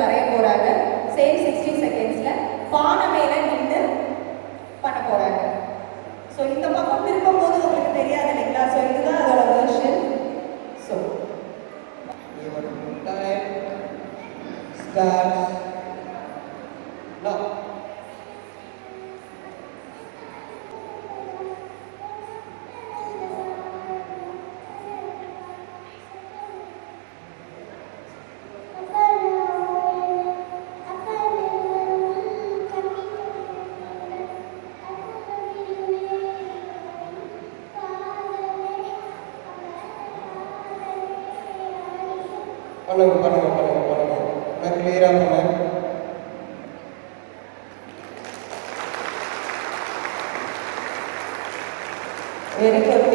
வரைய போறாங்க. சேம் 60 செகண்ட்ஸ்ல பானை மேல நின்று பண்ண போறாங்க. ஸோ இந்த பக்கம் திருப்பும் போது உங்களுக்கு தெரியாது இல்லைங்களா? ஸோ இதுதான் அதோட version. So time starts now. பண்ணுங்க நான் கிளியரா பண்ணேன். Very good.